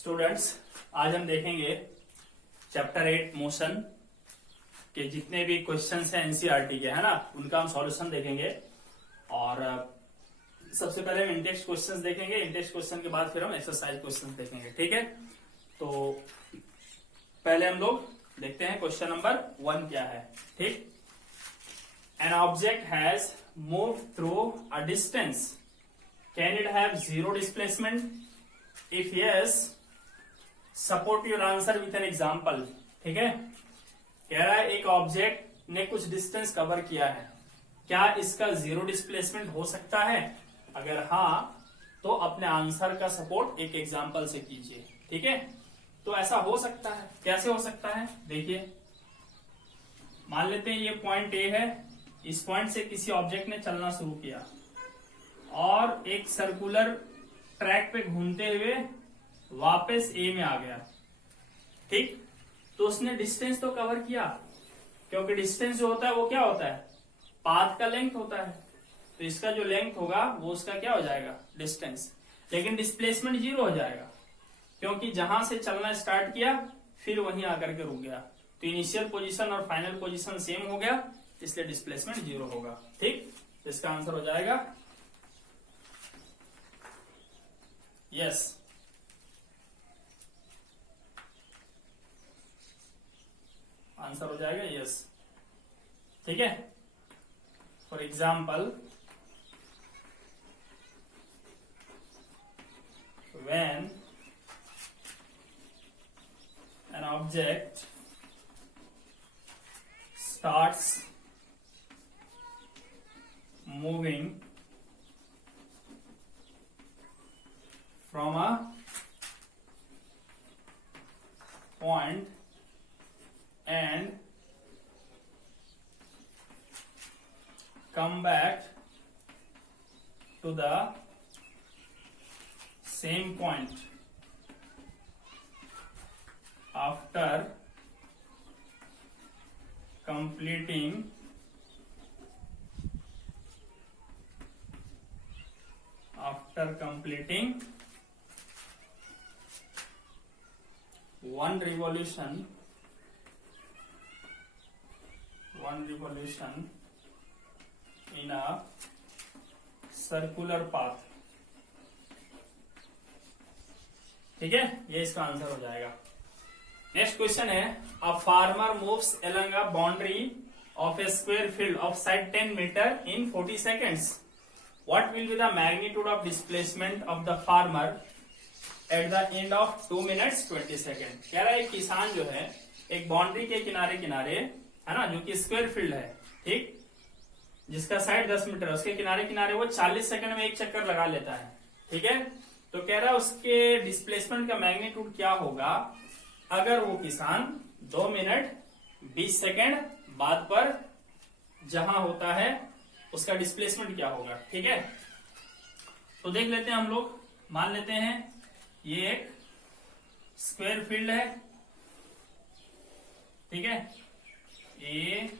Students, आज हम देखेंगे चैप्टर 8 मोशन के जितने भी क्वेश्चंस हैं एनसीईआरटी के, है ना, उनका हम सॉल्यूशन देखेंगे। और सबसे पहले हम इंडेक्स क्वेश्चंस देखेंगे। इंडेक्स क्वेश्चन के बाद फिर हम एक्सरसाइज क्वेश्चंस देखेंगे। ठीक है, तो पहले हम लोग देखते हैं क्वेश्चन नंबर 1 क्या है। ठीक, an object has move through a distance, can it have zero displacement? If yes, support your answer with an example. ठीक है, कह रहा है एक ऑब्जेक्ट ने कुछ डिस्टेंस कवर किया है, क्या इसका जीरो डिस्प्लेसमेंट हो सकता है? अगर हाँ, तो अपने आंसर का सपोर्ट एक एग्जाम्पल से कीजिए। ठीक है, तो ऐसा हो सकता है। कैसे हो सकता है? देखिए, मान लेते हैं ये पॉइंट ए है, इस पॉइंट से किसी ऑब्जेक्ट ने चलना शुरू किया और एक सर्कुलर ट्रैक पे घूमते हुए वापस ए में आ गया। ठीक, तो उसने डिस्टेंस तो कवर किया, क्योंकि डिस्टेंस जो होता है वो क्या होता है? पाथ का लेंथ होता है। तो इसका जो लेंथ होगा वो उसका क्या हो जाएगा? डिस्टेंस। लेकिन डिस्प्लेसमेंट जीरो हो जाएगा, क्योंकि जहां से चलना स्टार्ट किया फिर वहीं आकर के रुक गया। तो इनिशियल पोजीशन और फाइनल पोजीशन सेम हो गया, इसलिए डिस्प्लेसमेंट जीरो होगा। ठीक, तो इसका आंसर हो जाएगा यस। आंसर हो जाएगा यस। ठीक है, for example, when an object starts moving from a point and come back to the same point after completing one revolution in a circular path। ठीक है, ये इसका आंसर हो जाएगा। नेक्स्ट क्वेश्चन है, a farmer moves along a boundary of a square field of side 10 metre in 40 seconds. What will be the magnitude of displacement of the farmer at the end of 2 minutes 20 second. कह रहा है एक किसान जो है एक boundary के किनारे किनारे, है ना, जो कि स्क्वायर फील्ड है, ठीक, जिसका साइड 10 मीटर है, उसके किनारे किनारे वो 40 सेकंड में एक चक्कर लगा लेता है। ठीक है, तो कह रहा है उसके डिस्प्लेसमेंट का मैग्नीट्यूड क्या होगा अगर वो किसान 2 मिनट 20 सेकेंड बाद पर जहां होता है उसका डिस्प्लेसमेंट क्या होगा। ठीक है, तो देख लेते हैं हम लोग। मान लेते हैं ये एक स्क्वायर फील्ड है। ठीक है, ए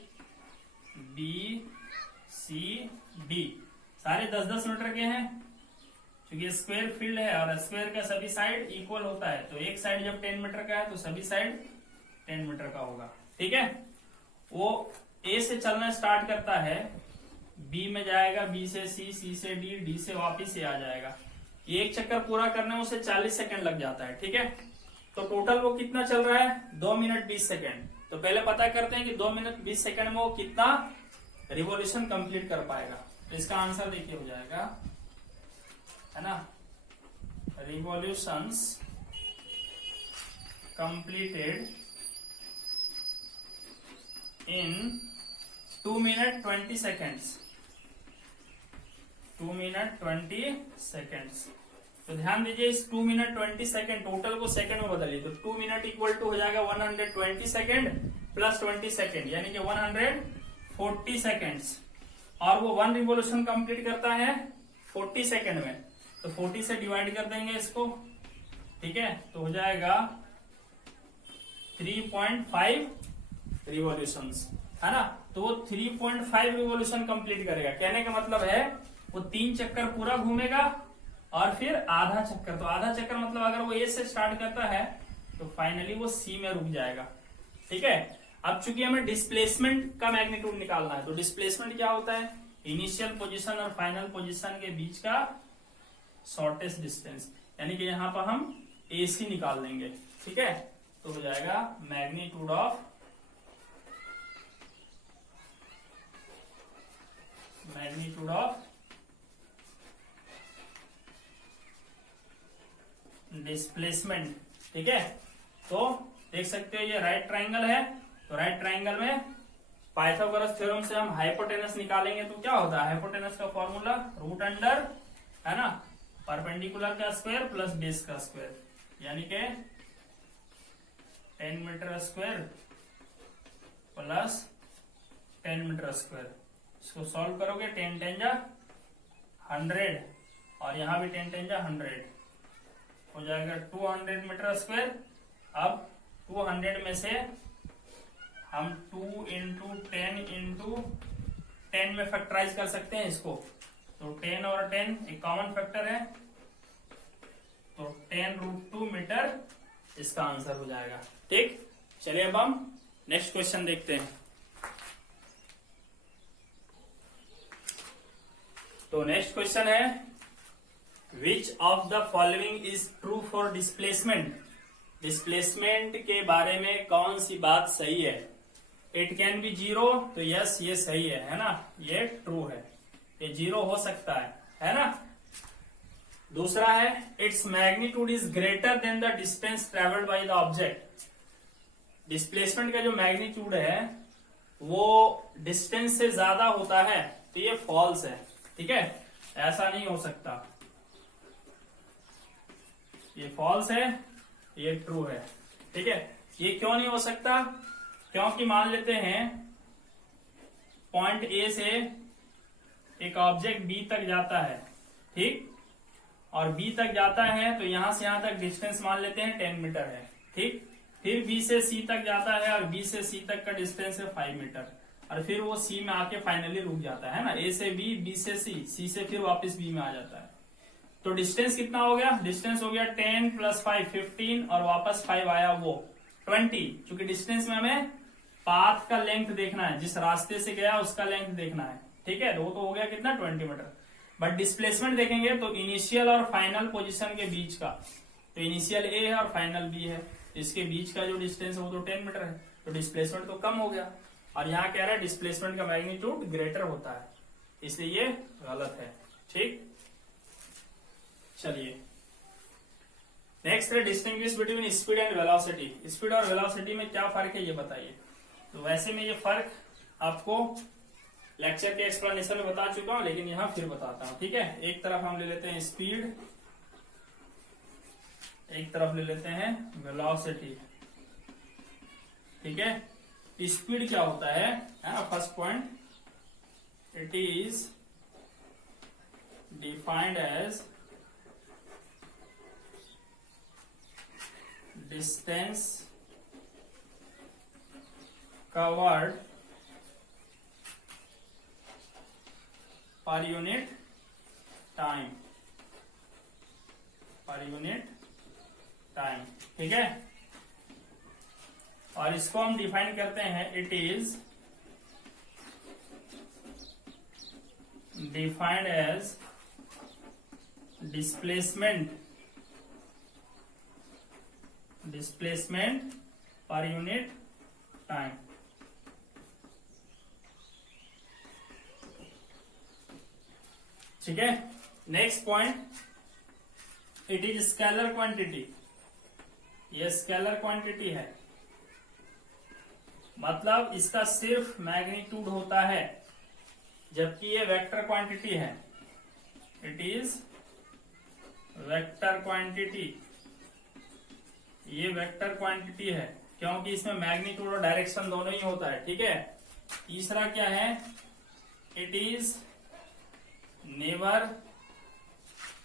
बी सी डी सारे 10-10 मीटर के हैं, क्योंकि स्क्वायर फील्ड है और स्क्वायर का सभी साइड इक्वल होता है। तो एक साइड जब 10 मीटर का है तो सभी साइड 10 मीटर का होगा। ठीक है, वो ए से चलना स्टार्ट करता है, बी में जाएगा, बी से सी, सी से डी, डी से वापिस ए आ जाएगा। ये एक चक्कर पूरा करने में उसे 40 सेकंड लग जाता है। ठीक है, तो टोटल वो कितना चल रहा है? 2 मिनट 20 सेकंड। तो पहले पता करते हैं कि 2 मिनट 20 सेकंड में वो कितना रिवॉल्यूशन कंप्लीट कर पाएगा। तो इसका आंसर देखिए हो जाएगा, है ना, revolutions completed in 2 minute 20 seconds. 2 minute 20 seconds. तो ध्यान दीजिए, इस 2 मिनट 20 सेकेंड टोटल को सेकेंड में बदलिए, तो 2 मिनट इक्वल टू हो जाएगा 120 सेकेंड प्लस 20 सेकेंड, यानी कि 140 सेकेंड्स। और वो 1 रिवॉल्यूशन कंप्लीट करता है 40 सेकेंड में, तो 40 से डिवाइड कर देंगे इसको। ठीक है, तो हो जाएगा 3.5 रिवॉल्यूशंस, है ना। तो वो 3.5 रिवॉल्यूशन कंप्लीट करेगा। कहने का मतलब है वो 3 चक्कर पूरा घूमेगा और फिर आधा चक्कर। तो आधा चक्कर मतलब अगर वो ए से स्टार्ट करता है तो फाइनली वो सी में रुक जाएगा। ठीक है, अब चूंकि हमें डिस्प्लेसमेंट का मैग्नीट्यूड निकालना है, तो डिस्प्लेसमेंट क्या होता है, इनिशियल पोजीशन और फाइनल पोजीशन के बीच का शॉर्टेस्ट डिस्टेंस, यानी कि यहां पर हम ए सी निकाल देंगे। ठीक है, तो हो जाएगा मैग्नीट्यूड ऑफ डिस्प्लेसमेंट। ठीक है, तो देख सकते हो ये राइट ट्राइंगल है, तो राइट ट्राइंगल में पाइथागोरस थ्योरम से हम हाइपोटेनस निकालेंगे तो क्या होता है, हाइपोटेनस का फॉर्मूला रूट अंडर, है ना, परपेंडिकुलर का स्क्वायर प्लस बेस का स्क्वायर, यानी के 10 metre square plus 10 metre square. इसको सॉल्व करोगे 10 10 जा 100 और यहां भी 10 10 जा 100 हो जाएगा 200 मीटर स्क्वायर। अब 200 में से हम 2 इंटू 10 इंटू 10 में फैक्टराइज कर सकते हैं इसको, तो 10 और 10 एक कॉमन फैक्टर है, तो 10√2 मीटर इसका आंसर हो जाएगा। ठीक, चलिए अब हम नेक्स्ट क्वेश्चन देखते हैं। तो नेक्स्ट क्वेश्चन है which of the following is true for displacement. Displacement के बारे में कौन सी बात सही है। इट कैन बी 0, तो यस ये सही है ना, ये ट्रू है, ये 0 हो सकता है ना। दूसरा है its magnitude is greater than the distance travelled by the object. Displacement का जो मैग्नीट्यूड है वो डिस्टेंस से ज्यादा होता है, तो ये फॉल्स है। ठीक है, ऐसा नहीं हो सकता, ये फॉल्स है, ये ट्रू है। ठीक है, ये क्यों नहीं हो सकता, क्योंकि मान लेते हैं पॉइंट ए से एक ऑब्जेक्ट बी तक जाता है, ठीक, और बी तक जाता है तो यहां से यहां तक डिस्टेंस मान लेते हैं 10 मीटर है, ठीक। फिर बी से सी तक जाता है और बी से सी तक का डिस्टेंस है 5 मीटर, और फिर वो सी में आके फाइनली रुक जाता है ना, ए से बी, बी से सी से फिर वापस बी में आ जाता है। तो डिस्टेंस कितना हो गया, डिस्टेंस हो गया 10 + 5 15 और वापस 5 आया वो 20। चूंकि डिस्टेंस में हमें पाथ का लेंथ देखना है, जिस रास्ते से गया उसका लेंथ देखना है। ठीक है, वो तो हो गया कितना 20 मीटर। बट डिस्प्लेसमेंट देखेंगे तो इनिशियल और फाइनल पोजीशन के बीच का, तो इनिशियल ए है और फाइनल बी है, इसके बीच का जो डिस्टेंस है वो तो 10 मीटर है, तो डिस्प्लेसमेंट तो कम हो गया। और यहाँ कह रहा है डिस्प्लेसमेंट का मैग्नीट्यूड ग्रेटर होता है, इसलिए ये गलत है। ठीक, चलिए नेक्स्ट है distinguish between speed and velocity. Speed और वेलोसिटी में क्या फर्क है ये बताइए। तो वैसे में ये फर्क आपको लेक्चर के एक्सप्लेनेशन में बता चुका हूं, लेकिन यहां फिर बताता हूं। ठीक है, एक तरफ हम ले लेते हैं स्पीड, एक तरफ ले लेते हैं वेलोसिटी। ठीक है, स्पीड क्या होता है ना, first point, it is defined as distance covered per unit time, per unit time. ठीक है, और इसको हम डिफाइन करते हैं, it is defined as displacement per unit time. ठीक है, next point, it is scalar quantity. ये स्केलर क्वांटिटी है, मतलब इसका सिर्फ मैग्नीट्यूड होता है, जबकि ये वेक्टर क्वांटिटी है। इट इज वेक्टर क्वांटिटी, ये वेक्टर क्वांटिटी है क्योंकि इसमें मैग्नीट्यूड और डायरेक्शन दोनों ही होता है। ठीक है, तीसरा क्या है, इट इज नेवर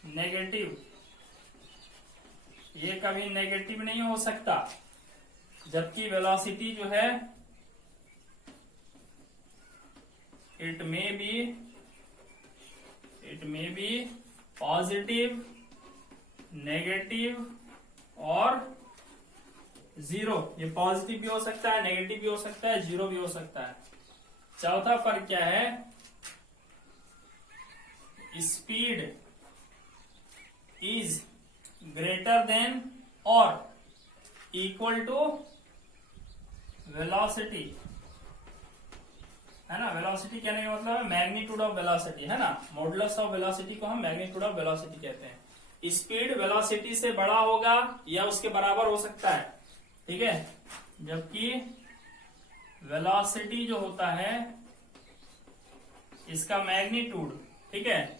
नेगेटिव, ये कभी नेगेटिव नहीं हो सकता, जबकि वेलोसिटी जो है it may be positive negative और जीरो। ये पॉजिटिव भी हो सकता है, नेगेटिव भी हो सकता है, जीरो भी हो सकता है। चौथा फर्क क्या है, स्पीड इज ग्रेटर देन और इक्वल टू वेलोसिटी, है ना। वेलोसिटी कहने का मतलब है मैग्नीट्यूड ऑफ वेलोसिटी, है ना। मॉडुलस ऑफ वेलोसिटी को हम मैग्नीट्यूड ऑफ वेलोसिटी कहते हैं। स्पीड वेलोसिटी से बड़ा होगा या उसके बराबर हो सकता है, ठीक है, जबकि वेलोसिटी जो होता है इसका मैग्नीट्यूड, ठीक है,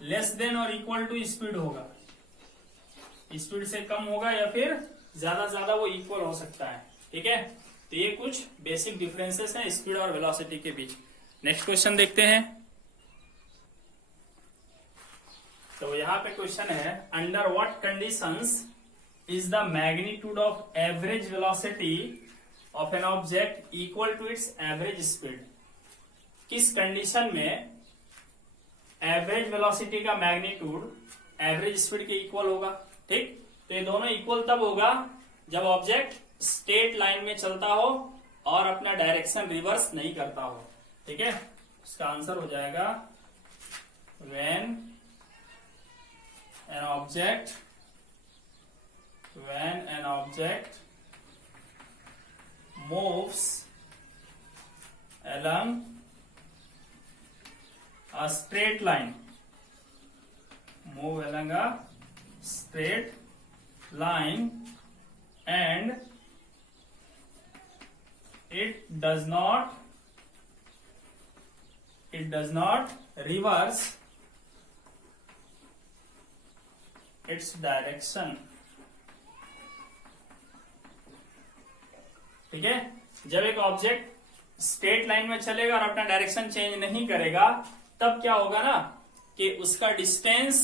लेस देन और इक्वल टू स्पीड होगा। स्पीड से कम होगा या फिर ज्यादा ज्यादा वो इक्वल हो सकता है, ठीक है। तो ये कुछ बेसिक डिफरेंसेस हैं स्पीड और वेलोसिटी के बीच। नेक्स्ट क्वेश्चन देखते हैं। तो यहाँ पे क्वेश्चन है, under what conditions is the magnitude of average velocity of an object equal to its average speed. किस कंडीशन में एवरेज वेलोसिटी का मैग्नीट्यूड एवरेज स्पीड के इक्वल होगा, ठीक। तो ये दोनों इक्वल तब होगा जब ऑब्जेक्ट स्ट्रेट लाइन में चलता हो और अपना डायरेक्शन रिवर्स नहीं करता हो, ठीक है। इसका आंसर हो जाएगा when an object moves along a straight line, and it does not reverse its direction, ठीक है। जब एक ऑब्जेक्ट स्ट्रेट लाइन में चलेगा और अपना डायरेक्शन चेंज नहीं करेगा, तब क्या होगा ना कि उसका डिस्टेंस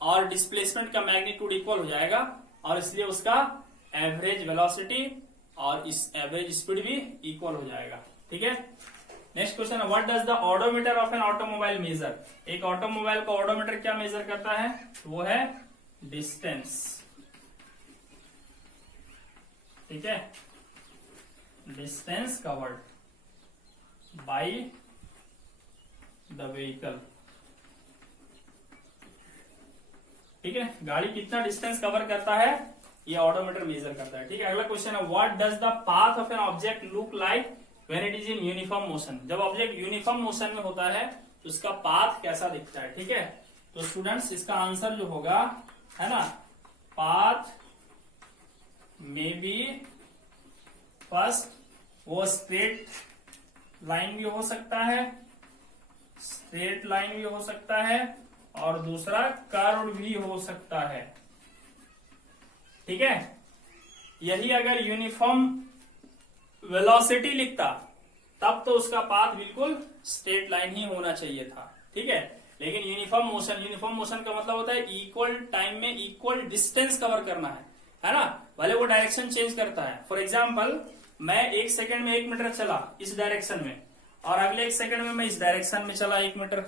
और डिस्प्लेसमेंट का मैग्नीट्यूड इक्वल हो जाएगा और इसलिए उसका एवरेज वेलोसिटी और इस एवरेज स्पीड भी इक्वल हो जाएगा, ठीक है। Next question, what does the odometer of an automobile measure. एक ऑटोमोबाइल का ऑडोमीटर क्या मेजर करता है, वो है डिस्टेंस, ठीक है, distance covered by the vehicle, ठीक है। गाड़ी कितना डिस्टेंस कवर करता है ये ऑडोमीटर मेजर करता है, ठीक है। अगला क्वेश्चन है, what does the path of an object look like when it is in uniform motion. जब ऑब्जेक्ट यूनिफॉर्म मोशन में होता है तो उसका पाथ कैसा दिखता है, ठीक है। तो स्टूडेंट्स इसका आंसर जो होगा, है ना, पाथ में बी फर्स्ट वो स्ट्रेट लाइन भी हो सकता है, स्ट्रेट लाइन भी हो सकता है, और दूसरा कर्व भी हो सकता है, ठीक है। यही अगर यूनिफॉर्म वेलोसिटी लिखता तब तो उसका पाथ बिल्कुल स्ट्रेट लाइन ही होना चाहिए था, ठीक है। लेकिन यूनिफॉर्म मोशन का मतलब होता है इक्वल टाइम में इक्वल डिस्टेंस कवर करना है ना, भले वो डायरेक्शन चेंज करता है। फॉर एग्जाम्पल, मैं 1 सेकंड में 1 मीटर चला इस डायरेक्शन में और अगले 1 सेकंड में मैं इस डायरेक्शन में चला 1 मीटर,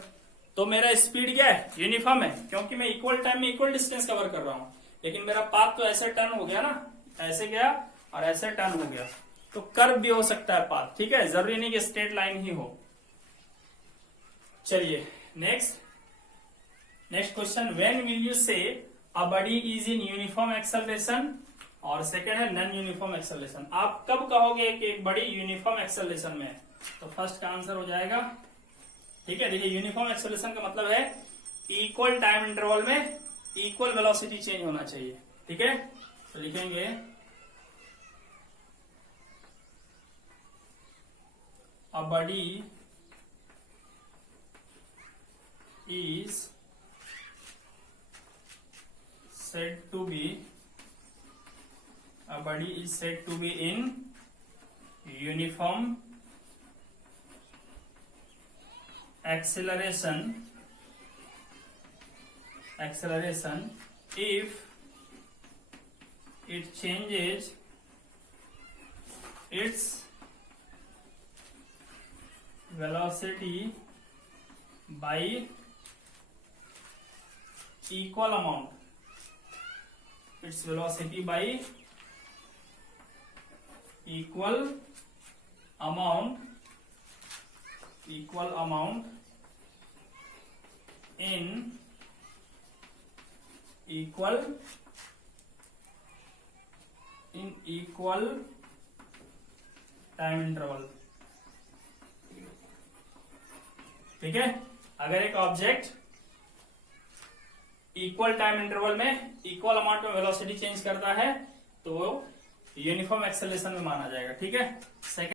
तो मेरा स्पीड क्या है, यूनिफॉर्म है, क्योंकि मैं इक्वल टाइम में इक्वल डिस्टेंस कवर कर रहा हूं। लेकिन मेरा पाथ तो ऐसे टर्न हो गया ना, ऐसे गया और ऐसे टर्न हो गया, तो कर्व भी हो सकता है पाथ, ठीक है, जरूरी नहीं कि स्ट्रेट लाइन ही हो। चलिए next question, when will you say a body is in uniform acceleration, और सेकेंड है नॉन यूनिफॉर्म एक्सेलरेशन। आप कब कहोगे कि एक बॉडी यूनिफॉर्म एक्सेलरेशन में है, तो फर्स्ट का आंसर हो जाएगा, ठीक है। देखिए, यूनिफॉर्म एक्सेलरेशन का मतलब है इक्वल टाइम इंटरवल में इक्वल वेलोसिटी चेंज होना चाहिए, ठीक है। तो लिखेंगे a body is said to be in uniform acceleration if it changes its velocity by equal amount, its velocity by equal amount in equal time interval. ठीक है, अगर एक ऑब्जेक्ट इक्वल टाइम इंटरवल में इक्वल अमाउंट में velocity change करता है तो वो यूनिफॉर्म एक्सेलरेशन में माना जाएगा। ठीक है, सेकंड,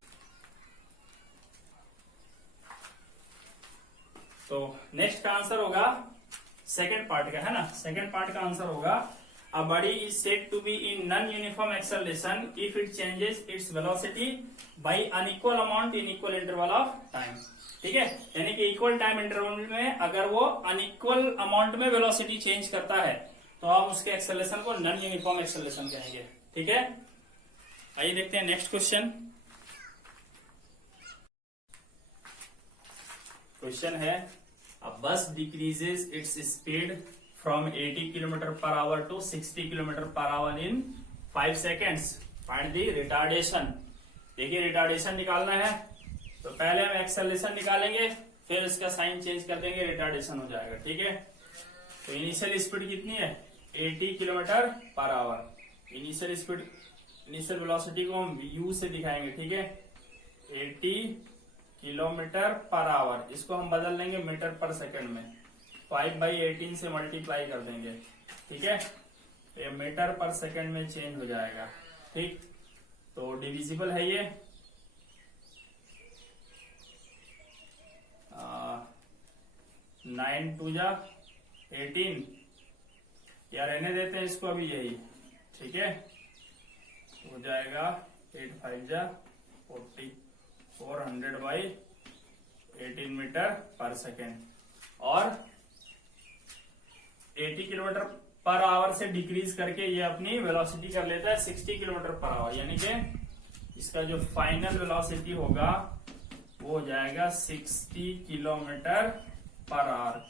तो नेक्स्ट का आंसर होगा सेकंड पार्ट का, है ना। सेकंड पार्ट का आंसर होगा a body is said to be in non-uniform acceleration if it changes its velocity by unequal amount in equal interval of time। ठीक है, यानी कि इक्वल टाइम इंटरवल में अगर वो अनइक्वल अमाउंट में वेलोसिटी चेंज करता है तो आप उसके एक्सेलरेशन को नॉन यूनिफॉर्म एक्सेलरेशन कहेंगे। ठीक है, आइए देखते हैं नेक्स्ट क्वेश्चन। क्वेश्चन है, a bus decreases its speed from 80 km per hour to 60 km per hour in 5 seconds। Find the retardation। देखिए रिटार्डेशन निकालना है तो पहले हम एक्सेलरेशन निकालेंगे, फिर इसका साइन चेंज कर देंगे, रिटार्डेशन हो जाएगा। ठीक है, तो इनिशियल स्पीड कितनी है 80 kilometre per our. Initial speed, initial velocity को हम u से दिखाएंगे। ठीक है, 80 किलोमीटर पर आवर, इसको हम बदल लेंगे मीटर पर सेकंड में, 5/18 से मल्टीप्लाई कर देंगे। ठीक है, तो ये मीटर पर सेकंड में चेंज हो जाएगा। ठीक, तो डिविजिबल है ये 9 2 जा 18, या रहने देते हैं इसको अभी यही। ठीक है, हो जाएगा 8 5 जा 40, 400/18 मीटर पर सेकेंड। और 80 किलोमीटर पर आवर से डिक्रीज करके ये अपनी वेलोसिटी कर लेता है 60 किलोमीटर पर आवर, यानी कि इसका जो फाइनल वेलोसिटी होगा वो हो जाएगा 60 किलोमीटर पर आवर।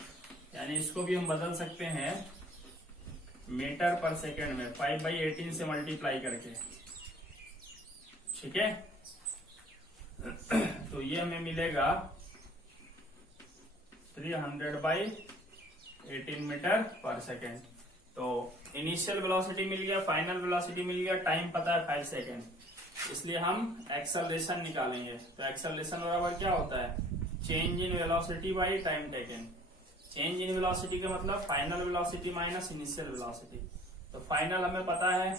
यानी इसको भी हम बदल सकते हैं मीटर पर सेकेंड में 5/18 से मल्टीप्लाई करके। ठीक है, तो ये हमें मिलेगा 300/18 मीटर पर सेकेंड। तो इनिशियल वेलोसिटी मिल गया, फाइनल वेलोसिटी मिल गया, टाइम पता है 5 सेकेंड, इसलिए हम एक्सेलरेशन निकालेंगे। तो एक्सेलरेशन बराबर क्या होता है, change in velocity by time taken. Change in velocity का मतलब final velocity minus initial velocity. तो फाइनल हमें पता है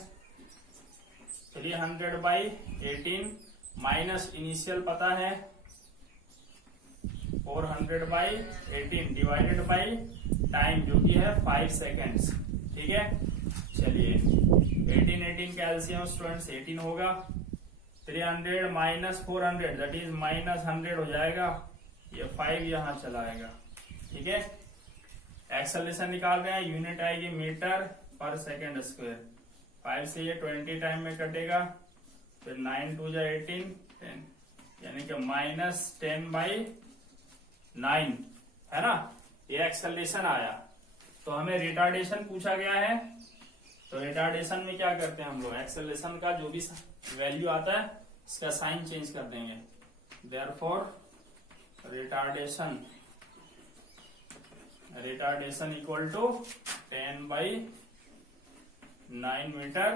300/18 माइनस इनिशियल पता है 400/18 डिवाइडेड बाई टाइम जो कि है 5 सेकेंड्स। ठीक है, चलिए 18 का एलसीएम स्टूडेंट्स 18 होगा, 300 माइनस 400 दैट इज -100 हो जाएगा, ये 5 यहाँ चला आएगा। ठीक है, एक्सेलरेशन निकाल रहे हैं, यूनिट आएगी मीटर पर सेकेंड स्क्वायर। 5 से ये 20 टाइम में कटेगा, फिर 9 2 18 10, यानी कि -10/9 है ना, ये एक्सेलरेशन आया। तो हमें रिटार्डेशन पूछा गया है, तो रिटार्डेशन में क्या करते हैं हम लोग, एक्सेलरेशन का जो भी वैल्यू आता है इसका साइन चेंज कर देंगे। Therefore retardation equal to 10/9 metre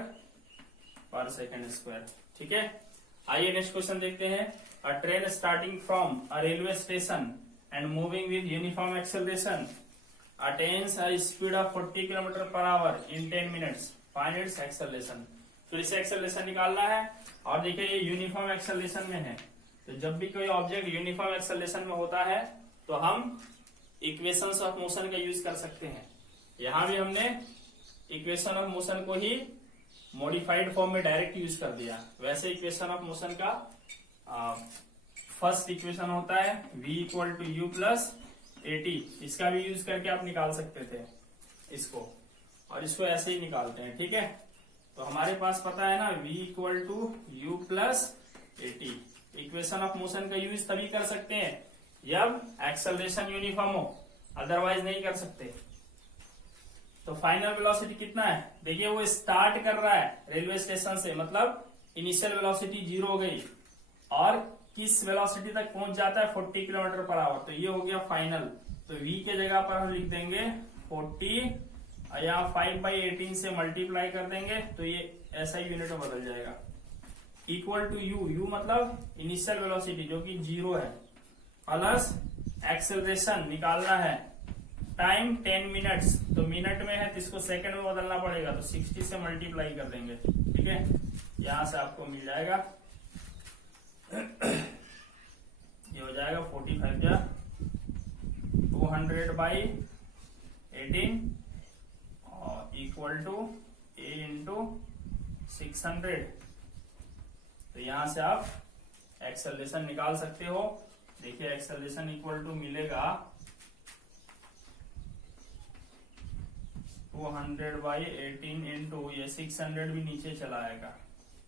per second square. ठीक है, आइए नेक्स्ट क्वेश्चन देखते हैं। A train starting from a railway station and moving with uniform acceleration attains a speed of 40 kilometre per hour in 10 minutes, find its acceleration. फिर से acceleration निकालना है, और देखिए ये यूनिफॉर्म एक्सेलरेशन में है। तो जब भी कोई ऑब्जेक्ट यूनिफॉर्म एक्सेलरेशन में होता है तो हम इक्वेशंस ऑफ मोशन का यूज कर सकते हैं। यहां भी हमने इक्वेशन ऑफ मोशन को ही मॉडिफाइड फॉर्म में डायरेक्ट यूज कर दिया। वैसे इक्वेशन ऑफ मोशन का फर्स्ट इक्वेशन होता है v = u + at, इसका भी यूज करके आप निकाल सकते थे इसको, और इसको ऐसे ही निकालते हैं। ठीक है, तो हमारे पास पता है ना v = u + at। Equation of motion का यूज तभी कर सकते हैं जब एक्सेलरेशन यूनिफॉर्म हो, अदरवाइज नहीं कर सकते। तो तो फाइनल वेलोसिटी कितना है, देखिए वो स्टार्ट कर रहा है रेलवे स्टेशन से, मतलब इनिशियल वेलोसिटी 0 हो गई, और किस वेलोसिटी तक पहुंच जाता है 40 किलोमीटर पर आवर, तो ये हो गया फाइनल। तो v के जगह पर हम लिख देंगे 40, यहाँ 5/18 से मल्टीप्लाई कर देंगे तो ये ऐसा यूनिट में बदल जाएगा, इक्वल टू u मतलब इनिशियल वेलोसिटी जो कि 0 है, प्लस एक्सेलरेशन निकालना है, टाइम 10 मिनट्स, तो मिनट में है तो इसको सेकंड में बदलना पड़ेगा, तो 60 से मल्टीप्लाई कर देंगे, ठीक है। यहां से आपको मिल जाएगा ये हो जाएगा 45 या 200/18 और इक्वल टू a इंटू 600। तो यहां से आप एक्सेलरेशन निकाल सकते हो। देखिए एक्सेलरेशन इक्वल टू मिलेगा 200/18 इंटू ये 600 भी नीचे चला आएगा,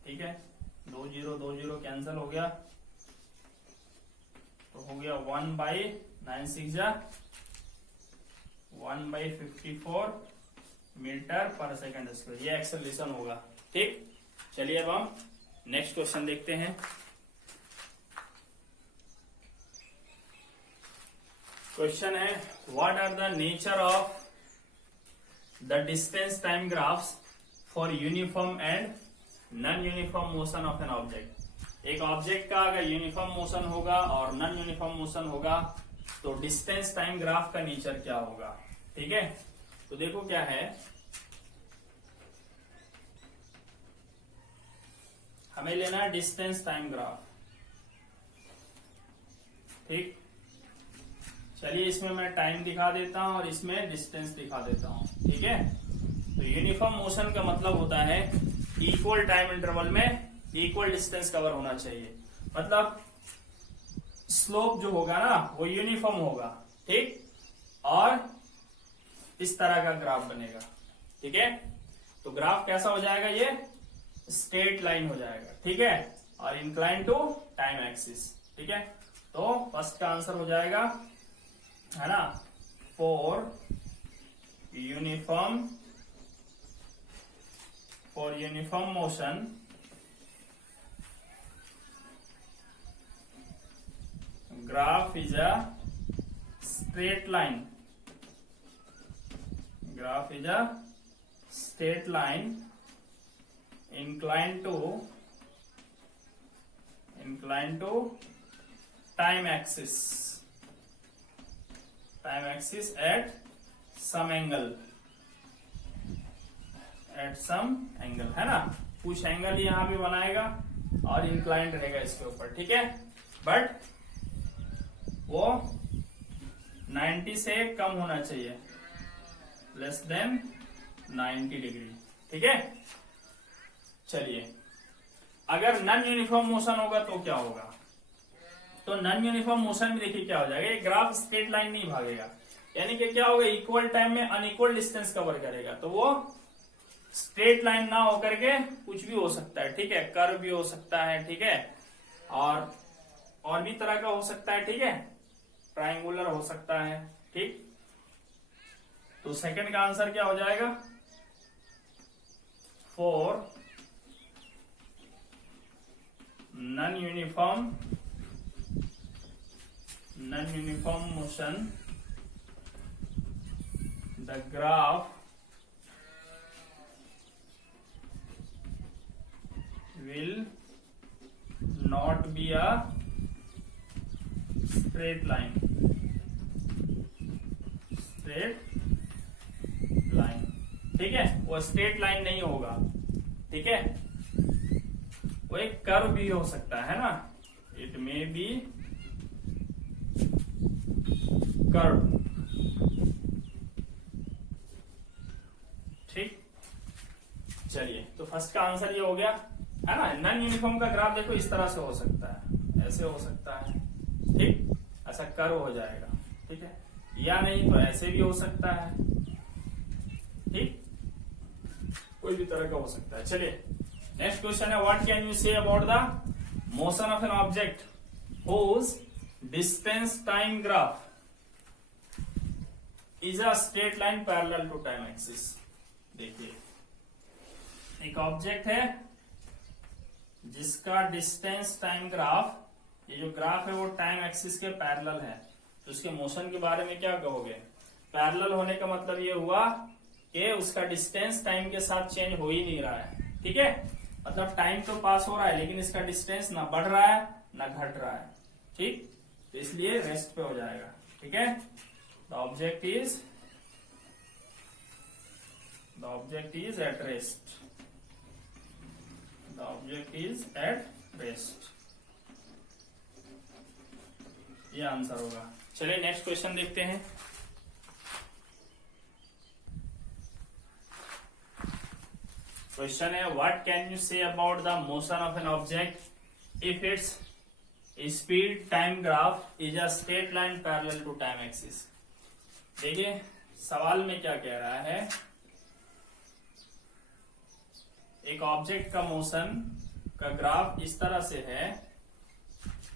ठीक है, 2 0 कैंसिल हो गया, तो हो गया 1/96 या 1/54 मीटर पर सेकंड स्क्वायर, ये एक्सेलरेशन होगा, ठीक। चलिए अब हम नेक्स्ट क्वेश्चन देखते हैं। क्वेश्चन है what are the nature of the distance time graphs for uniform and non uniform motion of an object. एक ऑब्जेक्ट का अगर यूनिफॉर्म मोशन होगा और नॉन यूनिफॉर्म मोशन होगा तो डिस्टेंस टाइम ग्राफ का नेचर क्या होगा, ठीक है। तो देखो क्या है, हमें लेना है डिस्टेंस टाइम ग्राफ, ठीक। चलिए इसमें मैं टाइम दिखा देता हूं और इसमें डिस्टेंस दिखा देता हूं, ठीक है। तो यूनिफॉर्म मोशन का मतलब होता है इक्वल टाइम इंटरवल में इक्वल डिस्टेंस कवर होना चाहिए, मतलब स्लोप जो होगा ना वो यूनिफॉर्म होगा, ठीक, और इस तरह का ग्राफ बनेगा, ठीक है। तो ग्राफ कैसा हो जाएगा, ये स्ट्रेट लाइन हो जाएगा, ठीक है, और इंक्लाइन टू टाइम एक्सिस, ठीक है। तो फर्स्ट का आंसर हो जाएगा, है ना, for uniform motion graph is a straight line. Graph is a straight line inclined to time axis at some angle, है ना, कुछ एंगल यहां भी बनाएगा और इंक्लाइंड रहेगा इसके ऊपर, ठीक है, बट वो 90 से कम होना चाहिए, लेस देन 90 डिग्री, ठीक है। चलिए अगर नॉन यूनिफॉर्म मोशन होगा तो क्या होगा, तो नॉन यूनिफॉर्म मोशन में देखिए क्या हो जाएगा, ये ग्राफ स्ट्रेट लाइन नहीं भागेगा, यानी कि क्या होगा, इक्वल टाइम में अनइक्वल डिस्टेंस कवर करेगा, तो वो स्ट्रेट लाइन ना होकर के कुछ भी हो सकता है, ठीक है, कर्व भी हो सकता है, ठीक है, और भी तरह का हो सकता है, ठीक है, ट्रायंगुलर हो सकता है, ठीक। तो सेकंड का आंसर क्या हो जाएगा, for non uniform motion the graph will not be a straight line, ठीक है, वो स्ट्रेट लाइन नहीं होगा, ठीक है, वो एक कर्व भी हो सकता है ना, इट मे बी कर्व, ठीक। चलिए तो फर्स्ट का आंसर ये हो गया, है ना। नॉन यूनिफॉर्म का ग्राफ देखो इस तरह से हो सकता है, ऐसे हो सकता है, ठीक, ऐसा कर्व हो जाएगा, ठीक है, या नहीं तो ऐसे भी हो सकता है, ठीक, कोई भी तरह का हो सकता है। चलिए नेक्स्ट क्वेश्चन है what can you say about the motion of an object whose distance time graph is a straight line parallel to time axis. देखिए एक ऑब्जेक्ट है जिसका डिस्टेंस टाइम ग्राफ, ये जो ग्राफ है वो टाइम एक्सिस के पैरेलल है, तो उसके मोशन के बारे में क्या कहोगे? पैरेलल होने का मतलब ये हुआ कि उसका डिस्टेंस टाइम के साथ चेंज हो ही नहीं रहा है, ठीक है। मतलब टाइम तो पास हो रहा है लेकिन इसका डिस्टेंस ना बढ़ रहा है ना घट रहा है, ठीक। तो इसलिए रेस्ट पे हो जाएगा, ठीक है। The object is at rest. The object is at rest, ये आंसर होगा। चलिए नेक्स्ट क्वेश्चन देखते हैं। क्वेश्चन है what can you say about the motion of an object if its speed time graph is a straight line parallel to time axis. देखिए सवाल में क्या कह रहा है, एक ऑब्जेक्ट का मोशन का ग्राफ इस तरह से है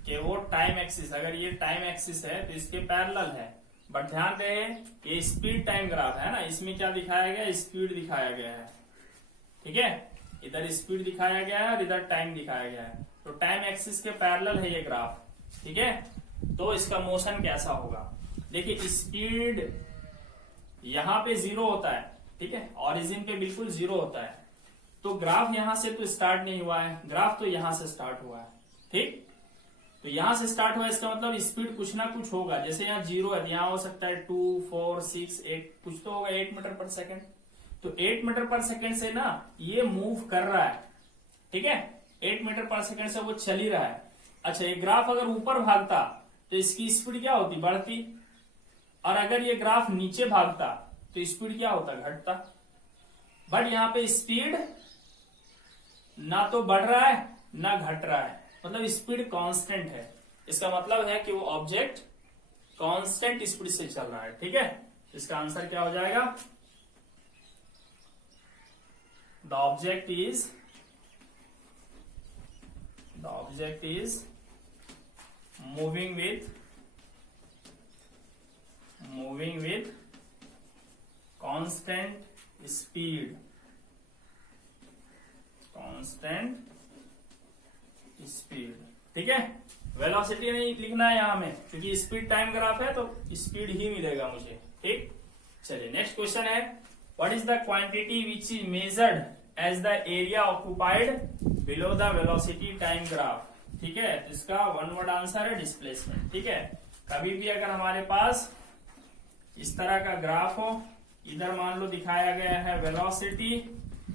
कि वो टाइम एक्सिस, अगर ये टाइम एक्सिस है तो इसके पैरेलल है, बट ध्यान दें ये स्पीड टाइम ग्राफ है ना, इसमें क्या दिखाया गया? स्पीड दिखाया गया है, ठीक है। इधर स्पीड दिखाया गया है और इधर टाइम दिखाया गया है, तो टाइम एक्सिस के पैरेलल है ये ग्राफ, ठीक है। तो इसका मोशन कैसा होगा? देखिए स्पीड यहां पे 0 होता है, ठीक है, ऑरिजिन पे बिल्कुल 0 होता है, तो ग्राफ यहां से तो स्टार्ट नहीं हुआ है, ग्राफ तो यहां से स्टार्ट हुआ है, ठीक। तो यहां से स्टार्ट हुआ, इसका मतलब स्पीड कुछ ना कुछ होगा। जैसे यहाँ 0 है, यहाँ हो सकता है 2, 4, 6, 8, कुछ तो होगा 8 मीटर पर सेकेंड। तो 8 मीटर पर सेकेंड से ना ये मूव कर रहा है, ठीक है, 8 मीटर पर सेकेंड से वो चल ही रहा है। अच्छा ये ग्राफ अगर ऊपर भागता तो इसकी स्पीड क्या होती? बढ़ती। और अगर ये ग्राफ नीचे भागता तो स्पीड क्या होता? घटता। बट यहाँ पे स्पीड ना तो बढ़ रहा है ना घट रहा है, मतलब स्पीड कांस्टेंट है। इसका मतलब है कि वो ऑब्जेक्ट कांस्टेंट स्पीड से चल रहा है, ठीक है। इसका आंसर क्या हो जाएगा? The object is moving with constant speed, ठीक है। वेलोसिटी नहीं लिखना है यहां में, क्योंकि स्पीड टाइम ग्राफ है तो स्पीड ही मिलेगा मुझे, ठीक। चलिए नेक्स्ट क्वेश्चन है what is the quantity which is measured as the area occupied below the velocity time graph, ठीक है। तो इसका वन वर्ड आंसर है डिस्प्लेसमेंट, ठीक है। कभी भी अगर हमारे पास इस तरह का ग्राफ हो, इधर मान लो दिखाया गया है वेलोसिटी,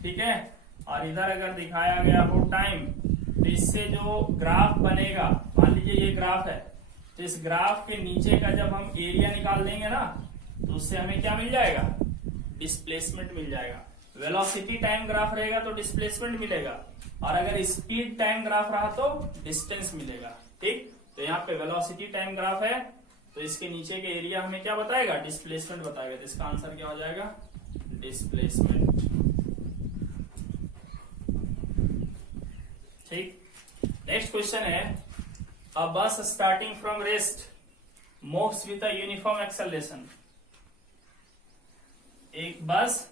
ठीक है, और इधर अगर दिखाया गया हो टाइम, तो इससे जो ग्राफ बनेगा, मान लीजिए ये ग्राफ है, तो इस ग्राफ के नीचे का जब हम एरिया निकाल देंगे ना, तो उससे हमें क्या मिल जाएगा? डिस्प्लेसमेंट मिल जाएगा। वेलोसिटी टाइम ग्राफ रहेगा तो डिस्प्लेसमेंट मिलेगा, और अगर स्पीड टाइम ग्राफ रहा तो डिस्टेंस मिलेगा, ठीक। तो यहाँ पे वेलोसिटी टाइम ग्राफ है तो इसके नीचे के एरिया हमें क्या बताएगा? डिस्प्लेसमेंट बताएगा। तो इसका आंसर क्या हो जाएगा? डिस्प्लेसमेंट, ठीक। नेक्स्ट क्वेश्चन है अ बस starting from rest moves with a uniform acceleration. एक बस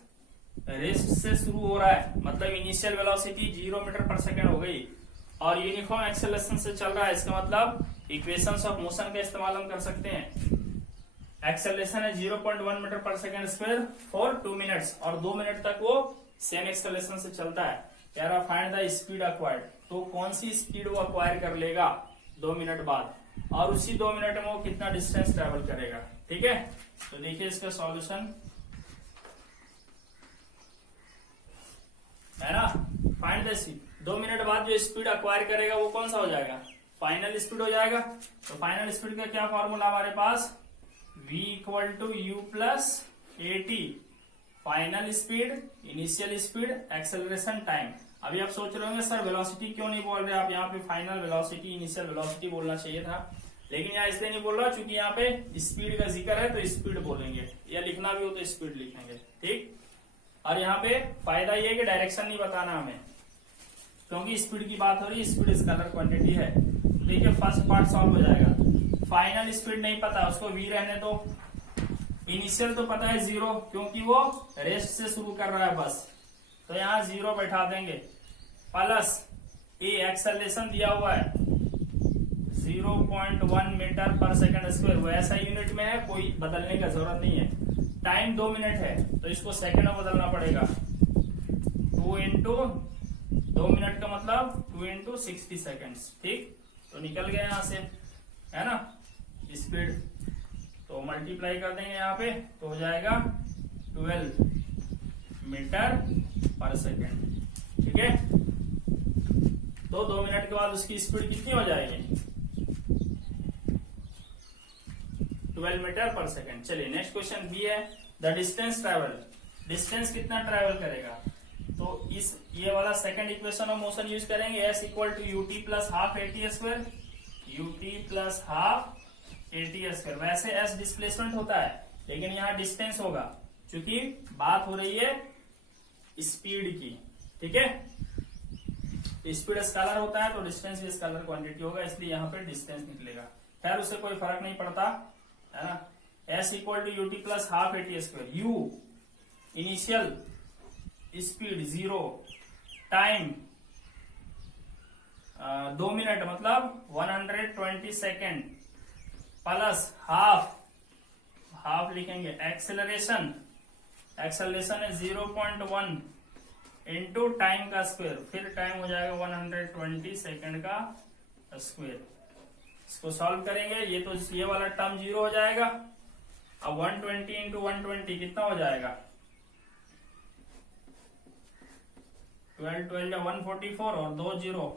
रेस्ट से शुरू हो रहा है, मतलब initial velocity 0 metre per second हो गई, और यूनिफॉर्म एक्सेलरेशन से चल रहा है। इसका मतलब इक्वेशंस ऑफ मोशन का इस्तेमाल हम कर सकते हैं। एक्सेलरेशन है 0.1 metre per second square for 2 minutes, और 2 मिनट तक वो सेम एक्सेलरेशन से चलता है। कह रहा फाइंड द स्पीड अक्वायर्ड, तो कौन सी स्पीड वो अक्वायर कर लेगा 2 मिनट बाद, और उसी 2 मिनट में वो कितना डिस्टेंस ट्रेवल करेगा, ठीक है। तो देखिए इसका सॉल्यूशन है ना, फाइंड द स्पीड, 2 मिनट बाद जो स्पीड अक्वायर करेगा वो कौन सा हो जाएगा? फाइनल स्पीड हो जाएगा। तो फाइनल स्पीड का क्या फॉर्मूला हमारे पास? v equal to u plus a t, final speed, initial speed, acceleration, time. अभी आप सोच रहे होंगे सर वेलोसिटी क्यों नहीं बोल रहे आप, यहाँ पे फाइनल वेलोसिटी, इनिशियल वेलोसिटी बोलना चाहिए था, लेकिन यहाँ इसलिए नहीं बोल रहा क्योंकि यहाँ पे स्पीड का जिक्र है तो स्पीड बोलेंगे, या लिखना भी हो तो स्पीड लिखेंगे, ठीक। और यहाँ पे फायदा ये है कि डायरेक्शन नहीं बताना हमें, क्योंकि स्पीड की बात हो रही है, स्पीड स्केलर क्वांटिटी है। देखिए फर्स्ट पार्ट सॉल्व हो जाएगा। फाइनल स्पीड नहीं पता, उसको v रहने दो, इनिशियल तो पता है 0, क्योंकि वो रेस्ट से शुरू कर रहा है बस, तो यहाँ 0 बैठा देंगे, प्लस ये एक्सेलरेशन दिया हुआ है 0.1 मीटर पर सेकंड स्क्वायर, वैसा यूनिट में है, कोई बदलने का जरूरत नहीं है। टाइम 2 मिनट है तो इसको सेकंड में बदलना पड़ेगा, 2 इंटू 2 मिनट का मतलब 2 इंटू 60 सेकेंड्स। ठीक, तो निकल गया यहाँ से, है ना स्पीड, तो मल्टीप्लाई कर देंगे यहाँ पे, तो हो जाएगा 12 मीटर पर सेकेंड। ठीक है, तो 2 मिनट के बाद उसकी स्पीड कितनी हो जाएगी, 12 मीटर पर सेकेंड। चलिए नेक्स्ट क्वेश्चन बी है, द डिस्टेंस ट्रेवल, डिस्टेंस कितना ट्रेवल करेगा, तो इस ये वाला second equation of motion use करेंगे, s equal to u t plus half a t square, u t plus half a t square. वैसे s डिस्प्लेसमेंट होता है, लेकिन यहाँ डिस्टेंस होगा, क्योंकि बात हो रही है स्पीड की। ठीक है, स्पीड स्केलर होता है तो डिस्टेंस भी स्केलर क्वांटिटी होगा, इसलिए यहाँ पे डिस्टेंस निकलेगा। खैर उससे कोई फर्क नहीं पड़ता, है ना। s equal to u t plus half a t square, u initial speed 0, time 2 minute मतलब 120 सेकेंड, प्लस हाफ लिखेंगे, एक्सेलरेशन है 0.1 इंटू टाइम का स्क्वायर, फिर टाइम हो जाएगा 120 सेकेंड का स्क्वायर। इसको सॉल्व करेंगे, ये तो ये वाला टर्म 0 हो जाएगा। अब 120 इंटू 120 कितना हो जाएगा, 12 या 144 और 2 0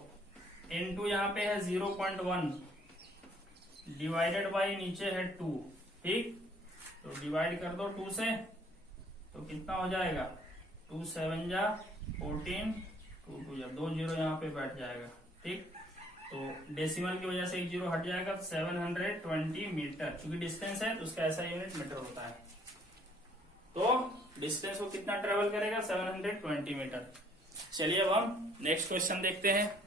इंटू यहाँ पे है 0.1 डिवाइडेड बाई नीचे है 2। ठीक, तो डिवाइड कर दो 2 से, तो कितना हो जाएगा, 2 7 जा 14, 2 2 जा 2 0 यहाँ पे बैठ जाएगा। ठीक, तो डेसिमल की वजह से एक 0 हट जाएगा, 720 मीटर, क्योंकि डिस्टेंस है तो उसका ऐसा यूनिट मीटर होता है। तो डिस्टेंस वो कितना ट्रेवल करेगा, 720 मीटर। चलिए अब हम नेक्स्ट क्वेश्चन देखते हैं।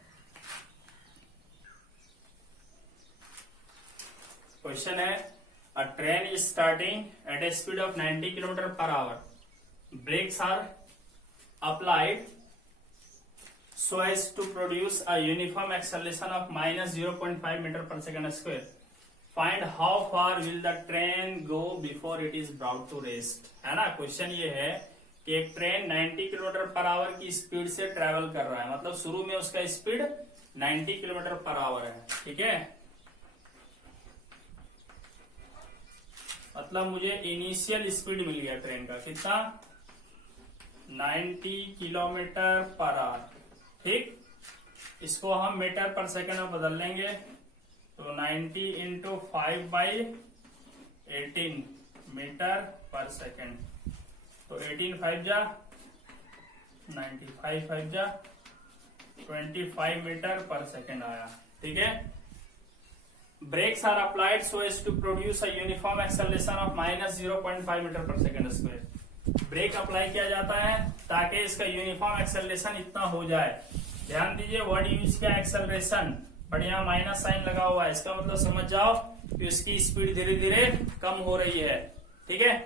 क्वेश्चन है, a train is starting at a speed of 90 kilometre per hour, brakes are applied so as to produce a uniform acceleration of minus 0.5 meter per second square. Find how far will the train go before it is brought to rest. है ना, question ये है कि एक train 90 kilometre per our की speed से travel कर रहा है, मतलब शुरू में उसका स्पीड 90 किलोमीटर पर आवर है। ठीक है, मतलब मुझे इनिशियल स्पीड मिल गया ट्रेन का, कितना, 90 किलोमीटर पर आवर। ठीक, इसको हम मीटर पर सेकंड में बदल लेंगे, तो 90 इंटू 5/18 मीटर पर सेकंड, तो 18 5 जा 90, 5 5 जा 25 मीटर पर सेकंड आया। ठीक है, brakes are applied so as to produce a uniform acceleration of minus 0.5 metre per second square. Brake apply किया जाता है ताकि इसका यूनिफॉर्म एक्सेलरेशन इतना हो जाए। ध्यान दीजिए, वर्ड यूज किया एक्सेलरेशन, बट यहाँ माइनस साइन लगा हुआ है, इसका मतलब समझ जाओ कि इसकी स्पीड धीरे धीरे कम हो रही है। ठीक है,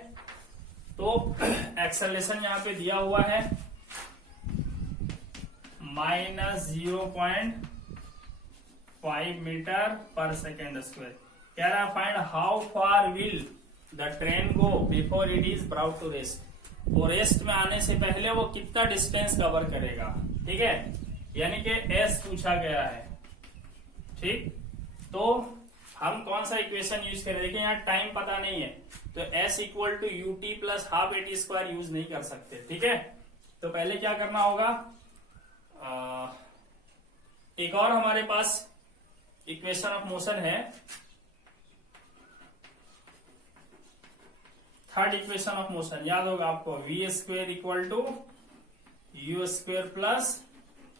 तो एक्सेलरेशन यहाँ पे दिया हुआ है minus 0.5 metre per second square. कह रहा है find how far will the train go before it is brought to rest. वो रेस्ट में आने से पहले वो कितना डिस्टेंस कवर करेगा। ठीक है, यानी कि एस पूछा गया है। ठीक, तो हम कौन सा इक्वेशन यूज करें, देखिए यहाँ टाइम पता नहीं है, तो s equal to u t plus half a t square use नहीं कर सकते। ठीक है, तो पहले क्या करना होगा, एक और हमारे पास इक्वेशन ऑफ मोशन है, थर्ड इक्वेशन ऑफ मोशन याद होगा आपको, v square equal to u square plus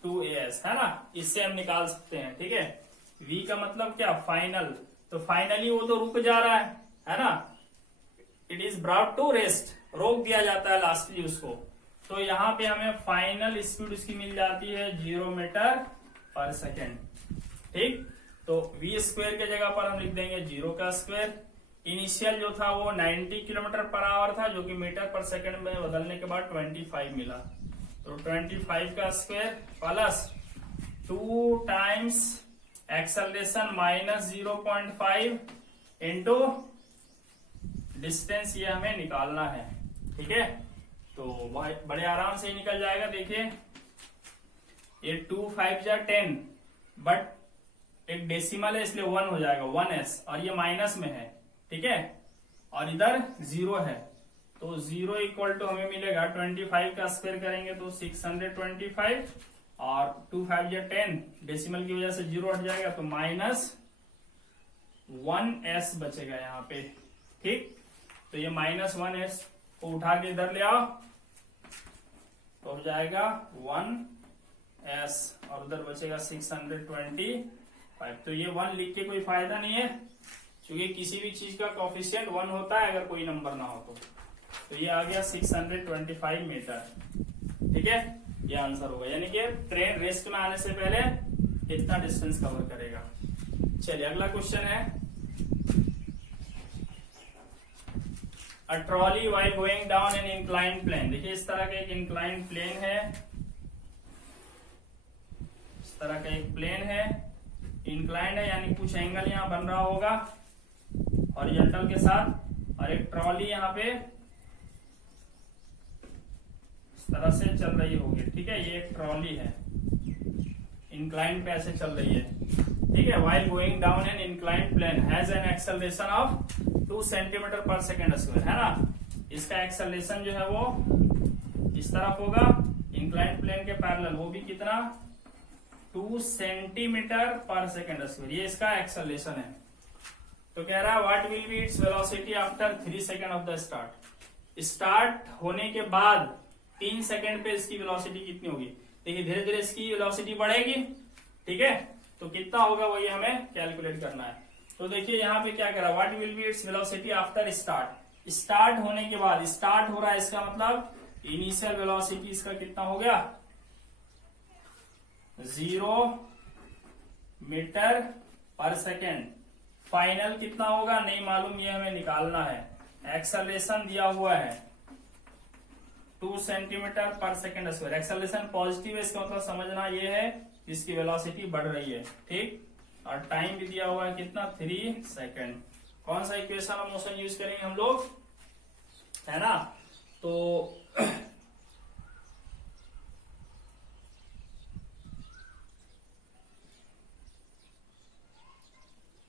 2as, है ना, इससे हम निकाल सकते हैं। ठीक है, v का मतलब क्या, फाइनल, तो फाइनली वो तो रुक जा रहा है ना, it is brought to rest, रोक दिया जाता है लास्टली उसको, तो यहाँ पे हमें फाइनल स्पीड उसकी मिल जाती है 0 मीटर पर सेकेंड। ठीक, तो v स्क्वायर के जगह पर हम लिख देंगे 0 का स्क्वायर इनिशियल जो था वो 90 किलोमीटर पर आवर था, जो कि मीटर पर सेकंड में बदलने के बाद 25 मिला। तो 25 का square plus 2 times acceleration minus 0.5 into distance, ये हमें निकालना है। ठीक है, तो बड़े आराम से ही निकल जाएगा। देखिए ये 2 5 जा 10, बट एक डेसिमल है इसलिए 1 हो जाएगा 1s, और ये माइनस में है। ठीक है, और इधर 0 है, तो 0 इक्वल टू हमें मिलेगा 25 का स्क्वायर करेंगे तो 625, और 2 5 जा 10, डेसिमल की वजह से 0 हट जाएगा तो माइनस 1s बचेगा यहाँ पे। ठीक, तो ये माइनस 1s को उठा के इधर ले आओ तो हो जाएगा 1s, और उधर बचेगा 625। तो ये 1 लिख के कोई फायदा नहीं है, क्योंकि किसी भी चीज का कोफिशिएंट 1 होता है अगर कोई नंबर ना हो तो ये आ गया 625 मीटर। ठीक है, ये आंसर होगा, यानी कि ट्रेन रेस्ट में आने से पहले इतना डिस्टेंस कवर करेगा। चलिए अगला क्वेश्चन है, a trolley while going down an inclined plane. देखिए इस तरह का एक इंक्लाइंड प्लेन है, इस तरह का एक प्लेन है, इंक्लाइंड है यानी कुछ एंगल यहाँ बन रहा होगा हॉरिजॉन्टल के साथ, और एक ट्रॉली यहाँ पे इस तरह से चल रही होगी। ठीक है, ये एक ट्रॉली है, इंक्लाइंड पे ऐसे चल रही है। ठीक है, while going down an inclined plane has an acceleration of 2 centimetre per second square, है ना। इसका एक्सेलरेशन जो है वो इस तरफ होगा इंक्लाइंड प्लेन के पैरेलल, वो भी कितना 2 सेंटीमीटर पर सेकेंड स्क्वायर, ये इसका एक्सेलरेशन है। तो कह रहा है what will B its velocity after 3 second of the start. Start होने के बाद 3 सेकेंड पे इसकी वेलोसिटी कितनी होगी। देखिए धीरे धीरे इसकी वेलोसिटी बढ़ेगी। ठीक है, तो कितना होगा वही हमें कैलकुलेट करना है। तो देखिए यहाँ पे क्या कह रहा है, what will B its velocity after start. Start होने के बाद, स्टार्ट हो रहा है इसका मतलब इनिशियल वेलोसिटी इसका कितना हो गया 0 मीटर पर सेकेंड। फाइनल कितना होगा नहीं मालूम, ये हमें निकालना है। एक्सेलरेशन दिया हुआ है 2 centimetre per second square. Acceleration positive है, इसका मतलब समझना ये है इसकी वेलोसिटी बढ़ रही है। ठीक, और टाइम भी दिया हुआ है कितना 3 सेकेंड। कौन सा इक्वेशन ऑफ मोशन यूज करेंगे हम लोग, है ना। तो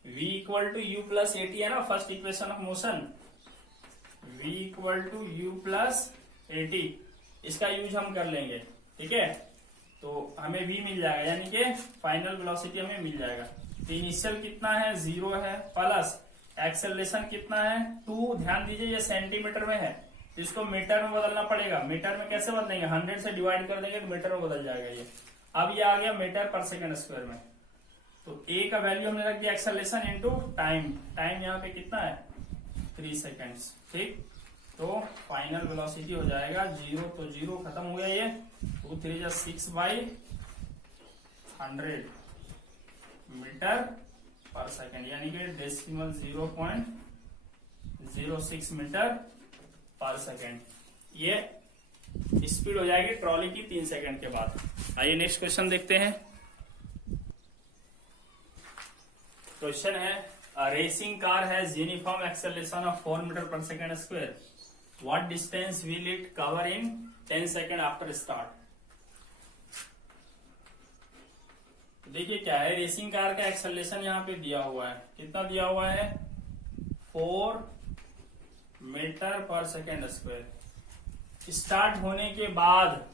v equal to u plus a t है ना, first equation of motion. v equal to u plus a t, इसका यूज हम कर लेंगे। ठीक है, तो हमें v मिल जाएगा, यानी कि फाइनल वेलोसिटी हमें मिल जाएगा। तो इनिशियल कितना है 0 है, प्लस एक्सेलरेशन कितना है 2। ध्यान दीजिए ये सेंटीमीटर में है, तो इसको मीटर में बदलना पड़ेगा। मीटर में कैसे बदलेंगे, 100 से डिवाइड कर देंगे तो मीटर में बदल जाएगा ये। अब ये आ गया मीटर पर सेकेंड स्क्वायर में। तो a का वैल्यू हमने रख दिया एक्सेलरेशन इंटू टाइम। टाइम यहाँ पे कितना है 3 सेकेंड्स। ठीक, तो फाइनल वेलोसिटी हो जाएगा 0, तो 0 खत्म हो गया ये, 2 3 जा 6/100 मीटर पर सेकेंड, यानी कि डेसिमल 0.06 मीटर पर सेकेंड। ये स्पीड हो जाएगी ट्रॉली की 3 सेकेंड के बाद। आइए नेक्स्ट क्वेश्चन देखते हैं। क्वेश्चन है, a racing car has uniform acceleration of 4 metre per second square. What distance will it cover in 10 second after start? देखिए क्या है, रेसिंग कार का एक्सेलरेशन यहाँ पे दिया हुआ है, कितना दिया हुआ है 4 metre per second square. Start होने के बाद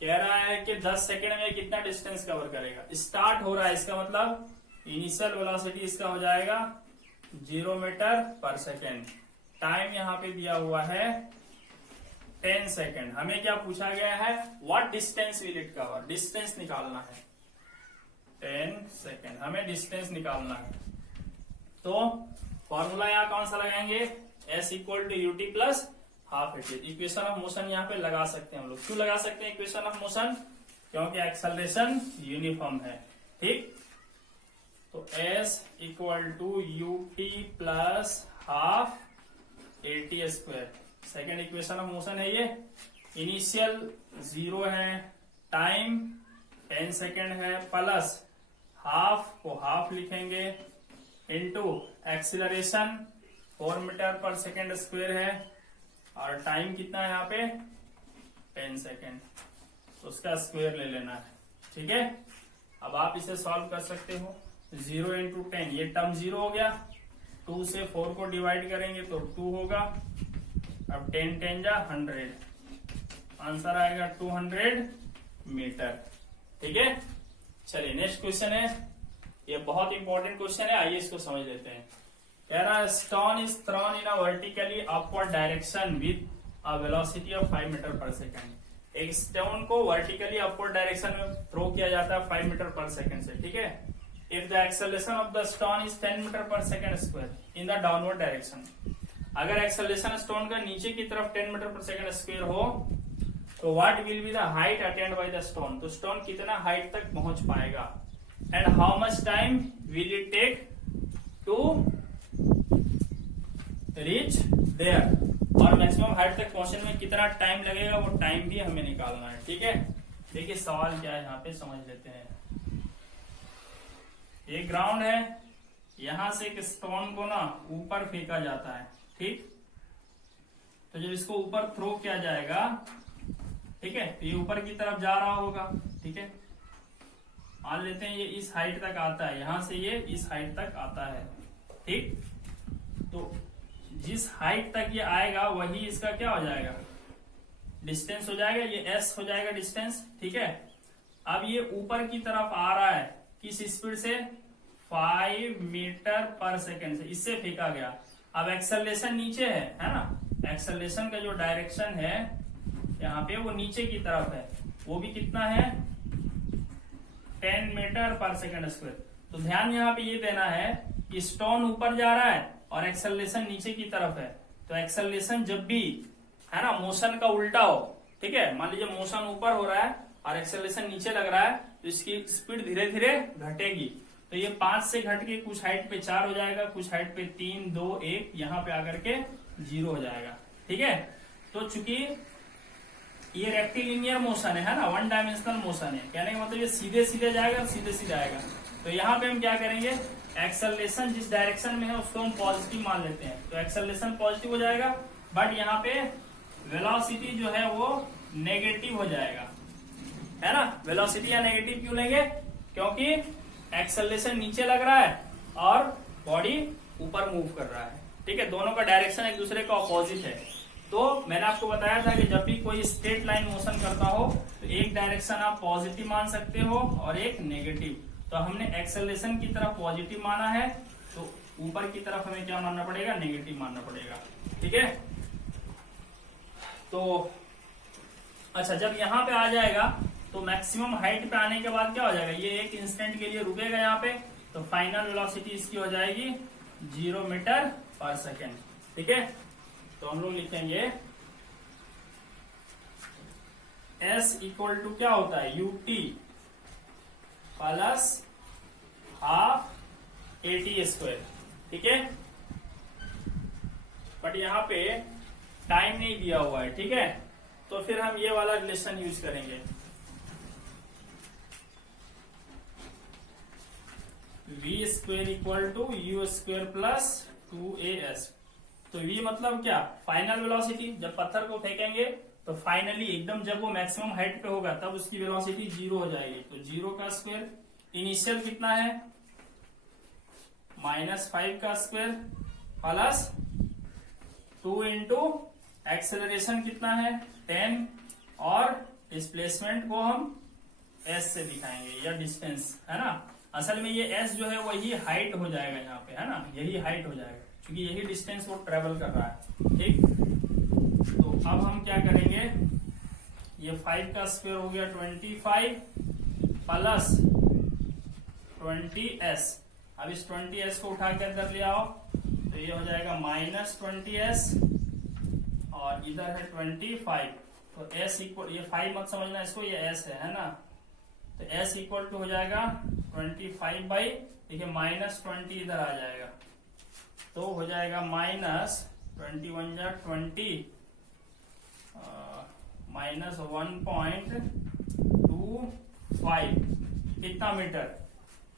कह रहा है कि 10 सेकेंड में कितना डिस्टेंस कवर करेगा। स्टार्ट हो रहा है, इसका मतलब इनिशियल वेलोसिटी इसका हो जाएगा 0 मीटर पर सेकेंड। टाइम यहाँ पे दिया हुआ है 10 सेकेंड। हमें क्या पूछा गया है, what distance will it cover, distance निकालना है 10 सेकेंड, हमें डिस्टेंस निकालना है। तो फॉर्मूला यहाँ कौन सा लगाएंगे, s equal to u t plus half a t. Equation of motion यहाँ पे लगा सकते हैं हम लोग। क्यों लगा सकते हैं इक्वेशन ऑफ मोशन, क्योंकि एक्सेलरेशन यूनिफॉर्म है। ठीक, तो s equal to u t plus half AT square. Second equation of motion है ये। इनिशियल 0 है, टाइम 10 सेकेंड है, प्लस हाफ को हाफ लिखेंगे into acceleration 4 metre per second square है, और टाइम कितना है यहाँ पे 10 सेकेंड, तो उसका स्क्वायर ले लेना है। ठीक है, अब आप इसे सॉल्व कर सकते हो। 0 इंटू 10, ये टर्म 0 हो गया। 2 से 4 को डिवाइड करेंगे तो 2 होगा। अब 10 10 जा 100, आंसर आएगा 200 मीटर। ठीक है, चलिए नेक्स्ट क्वेश्चन है। ये बहुत इंपॉर्टेंट क्वेश्चन है, आइए इसको समझ लेते हैं। कह रहा है stone is thrown in a vertically upward direction with a velocity of 5 metre per second. एक स्टोन को वर्टिकली अपवर्ड डायरेक्शन में थ्रो किया जाता है 5 मीटर पर सेकेंड से। ठीक है, if the acceleration of the stone is 10 metre per second square in the downward direction. अगर एक्सेलरेशन स्टोन का नीचे की तरफ 10 मीटर पर सेकेंड स्क्वायर हो तो what will be the height attained by the stone. तो स्टोन कितना height तक पहुंच पाएगा, and how much time will it take to reach there. और मैक्सिमम हाइट तक पहुंचने में कितना टाइम लगेगा, वो टाइम भी हमें निकालना है। ठीक है, देखिए सवाल क्या है यहाँ पे, समझ लेते हैं। ये ग्राउंड है, यहां से एक स्टोन को ना ऊपर फेंका जाता है। ठीक, तो जब इसको ऊपर थ्रो किया जाएगा, ठीक है, तो ये ऊपर की तरफ जा रहा होगा। ठीक है, मान लेते हैं ये इस हाइट तक आता है, यहां से ये इस हाइट तक आता है। ठीक, तो जिस हाइट तक ये आएगा वही इसका क्या हो जाएगा, डिस्टेंस हो जाएगा। ये s हो जाएगा डिस्टेंस। ठीक है, अब ये ऊपर की तरफ आ रहा है किस स्पीड से, 5 मीटर पर सेकेंड से, इससे फेंका गया। अब एक्सेलरेशन नीचे है ना, एक्सेलरेशन का जो डायरेक्शन है यहाँ पे वो नीचे की तरफ है, वो भी कितना है 10 मीटर पर सेकेंड स्क्वायर। तो ध्यान यहाँ पे ये देना है कि स्टोन ऊपर जा रहा है और एक्सेलरेशन नीचे की तरफ है। तो एक्सेलरेशन जब भी है ना मोशन का उल्टा हो, ठीक है, मान लीजिए मोशन ऊपर हो रहा है और एक्सेलरेशन नीचे लग रहा है, तो इसकी स्पीड धीरे धीरे घटेगी। तो ये 5 से घट के कुछ हाइट पे 4 हो जाएगा, कुछ हाइट पे 3 2 1, यहाँ पे आकर के 0 हो जाएगा। ठीक है, तो चूंकि ये रेक्टिलिनियर मोशन है ना, 1 डायमेंशनल मोशन है, कहने का मतलब ये सीधे सीधे जाएगा, सीधे सीधे आएगा। तो यहाँ पे हम क्या करेंगे, एक्सेलरेशन जिस डायरेक्शन में है उसको हम पॉजिटिव मान लेते हैं, तो एक्सेलरेशन पॉजिटिव हो जाएगा। बट यहाँ पे वेलोसिटी जो है वो नेगेटिव हो जाएगा, है ना। वेलोसिटी या नेगेटिव क्यों लेंगे, क्योंकि एक्सेलरेशन नीचे लग रहा है और बॉडी ऊपर मूव कर रहा है। ठीक है, दोनों का डायरेक्शन एक दूसरे का ऑपोजिट है। तो मैंने आपको बताया था कि जब भी कोई स्ट्रेट लाइन मोशन करता हो तो एक डायरेक्शन आप पॉजिटिव मान सकते हो और एक नेगेटिव। तो हमने एक्सेलरेशन की तरफ पॉजिटिव माना है, तो ऊपर की तरफ हमें क्या मानना पड़ेगा, नेगेटिव मानना पड़ेगा। ठीक है, तो अच्छा, जब यहाँ पे आ जाएगा तो मैक्सिमम हाइट पे आने के बाद क्या हो जाएगा, ये एक इंस्टेंट के लिए रुकेगा यहाँ पे, तो फाइनल वेलोसिटी इसकी हो जाएगी 0 मीटर पर सेकेंड। ठीक है, तो हम लोग लिखेंगे S इक्वल टू क्या होता है, ut plus half AT square. ठीक है, बट यहाँ पे टाइम नहीं दिया हुआ है। ठीक है, तो फिर हम ये वाला रिलेशन यूज करेंगे, v square equal to u square plus 2as। तो v मतलब क्या, फाइनल वेलोसिटी। जब पत्थर को फेंकेंगे तो फाइनली एकदम जब वो मैक्सिमम हाइट पे होगा तब उसकी वेलोसिटी 0 हो जाएगी। तो 0 का स्क्वायर, इनिशियल कितना है -5 का स्क्वायर प्लस 2 इंटू एक्सेलरेशन कितना है 10, और डिस्प्लेसमेंट को हम s से दिखाएंगे, या डिस्टेंस, है ना। असल में ये s जो है वही हाइट हो जाएगा यहाँ पे, है ना, यही हाइट हो जाएगा क्योंकि यही डिस्टेंस वो ट्रेवल कर रहा है। ठीक, तो अब हम क्या करेंगे, ये 5 का स्क्वायर हो गया 25 प्लस 20s। अब इस 20s को उठा के अंदर ले आओ तो ये हो जाएगा -20s, और इधर है 25। तो s इक्वल, ये 5 मत समझना इसको, ये s है ना। तो s इक्वल टू हो जाएगा 25 बाई, देखिए -20 इधर आ जाएगा, तो हो जाएगा -21 माइनस 1.25 कितना मीटर।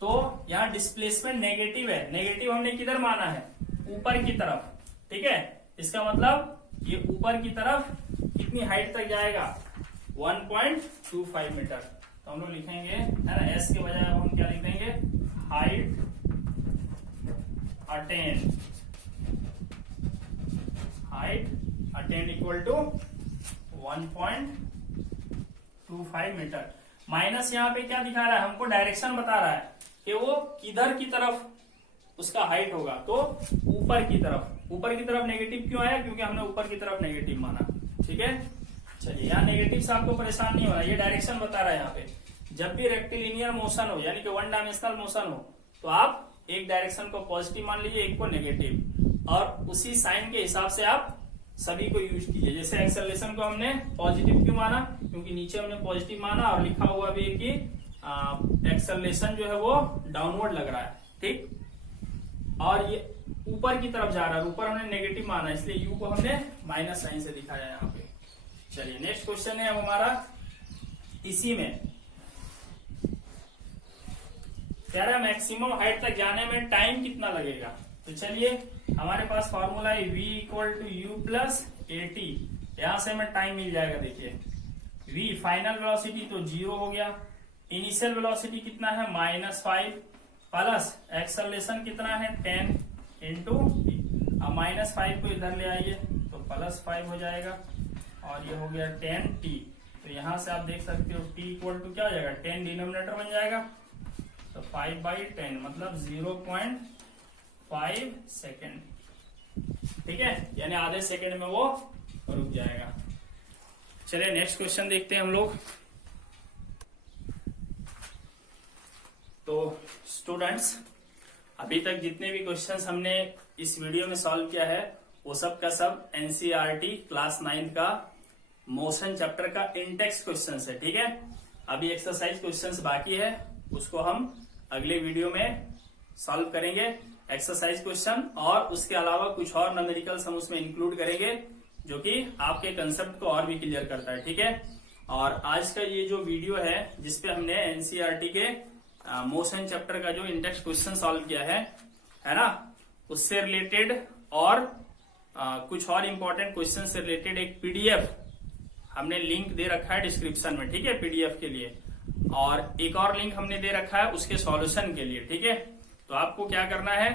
तो यहाँ डिस्प्लेसमेंट नेगेटिव है, नेगेटिव हमने किधर माना है, ऊपर की तरफ, ठीक है। इसका मतलब ये ऊपर की तरफ कितनी हाइट तक जाएगा, 1.25 मीटर। तो हम लोग लिखेंगे, है ना, एस के बजाय अब हम क्या लिख देंगे, height attain equal to 1.25 metre. Minus यहाँ पे क्या दिखा रहा है, हमको डायरेक्शन बता रहा है कि वो किधर की तरफ उसका हाइट होगा, तो ऊपर की तरफ। ऊपर की तरफ नेगेटिव क्यों आया, क्योंकि हमने ऊपर की तरफ नेगेटिव माना, ठीक है। चलिए, यहाँ नेगेटिव से आपको परेशान नहीं होना, ये डायरेक्शन बता रहा है। यहाँ पे जब भी रेक्टिलिनियर मोशन हो, यानी कि वन डायमेंशनल मोशन हो, तो आप एक डायरेक्शन को पॉजिटिव मान लीजिए, एक को नेगेटिव, और उसी साइन के हिसाब से आप सभी को यूज कीजिए। जैसे एक्सेलरेशन को हमने पॉजिटिव क्यों माना, क्योंकि नीचे हमने पॉजिटिव माना और लिखा हुआ भी है कि एक्सेलरेशन जो है वो डाउनवर्ड लग रहा है, ठीक। और ये ऊपर की तरफ जा रहा है, ऊपर हमने नेगेटिव माना, इसलिए यू को हमने माइनस साइन से दिखाया यहाँ पे। चलिए, नेक्स्ट क्वेश्चन है अब हमारा इसी में, कह रहा है मैक्सिमम हाइट तक जाने में टाइम कितना लगेगा। तो चलिए, हमारे पास फॉर्मूला है v equal to u plus a t. यहां से हमें टाइम मिल जाएगा। देखिए, v फाइनल वेलोसिटी तो 0 हो गया, इनिशियल वेलोसिटी कितना है -5, प्लस एक्सेलरेशन कितना है 10 इंटू, अब -5 को इधर ले आइए तो +5 हो जाएगा, और ये हो गया 10t। तो यहां से आप देख सकते हो t इक्वल टू क्या हो जाएगा, 10 डिनोमिनेटर बन जाएगा, तो 5/10 मतलब 0.5 सेकेंड, ठीक है, यानी आधे सेकेंड में वो रुक जाएगा। चलिए, नेक्स्ट क्वेश्चन देखते हैं हम लोग। तो स्टूडेंट्स, अभी तक जितने भी क्वेश्चंस हमने इस वीडियो में सॉल्व किया है, वो सब का सब एनसीईआरटी क्लास 9 का मोशन चैप्टर का इंटेक्स्ट क्वेश्चंस है, ठीक है। अभी एक्सरसाइज क्वेश्चंस बाकी है, उसको हम अगले वीडियो में सॉल्व करेंगे, एक्सरसाइज क्वेश्चन, और उसके अलावा कुछ और न्यूमेरिकल्स हम उसमें इंक्लूड करेंगे, जो कि आपके कंसेप्ट को और भी क्लियर करता है, ठीक है। और आज का ये जो वीडियो है, जिसपे हमने एनसीईआरटी के मोशन चैप्टर का जो इंडेक्स क्वेश्चन सॉल्व किया है ना, उससे रिलेटेड और कुछ और इम्पोर्टेंट क्वेश्चन से रिलेटेड एक पीडीएफ हमने लिंक दे रखा है डिस्क्रिप्शन में, ठीक है, पीडीएफ के लिए, और एक और लिंक हमने दे रखा है उसके सॉल्यूशन के लिए, ठीक है। तो आपको क्या करना है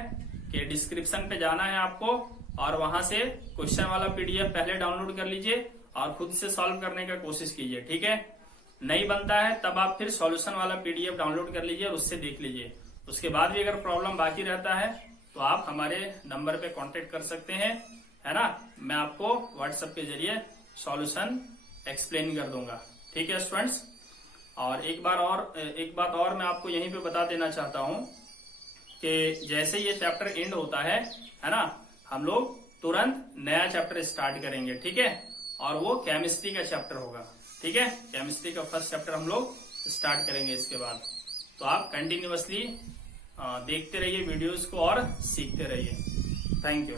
कि डिस्क्रिप्शन पे जाना है आपको, और वहां से क्वेश्चन वाला पीडीएफ पहले डाउनलोड कर लीजिए और खुद से सॉल्व करने का कोशिश कीजिए, ठीक है। नहीं बनता है तब आप फिर सॉल्यूशन वाला पीडीएफ डाउनलोड कर लीजिए और उससे देख लीजिए। उसके बाद भी अगर प्रॉब्लम बाकी रहता है तो आप हमारे नंबर पे कांटेक्ट कर सकते हैं, है ना। मैं आपको व्हाट्सएप के जरिए सॉल्यूशन एक्सप्लेन कर दूंगा, ठीक है स्टूडेंट्स। और एक बात और मैं आपको यहीं पे बता देना चाहता हूँ कि जैसे ये चैप्टर एंड होता है ना, हम लोग तुरंत नया चैप्टर स्टार्ट करेंगे, ठीक है। और वो केमिस्ट्री का चैप्टर होगा, ठीक है। केमिस्ट्री का फर्स्ट चैप्टर हम लोग स्टार्ट करेंगे इसके बाद। तो आप कंटिन्यूअसली देखते रहिए वीडियोस को और सीखते रहिए। Thank you.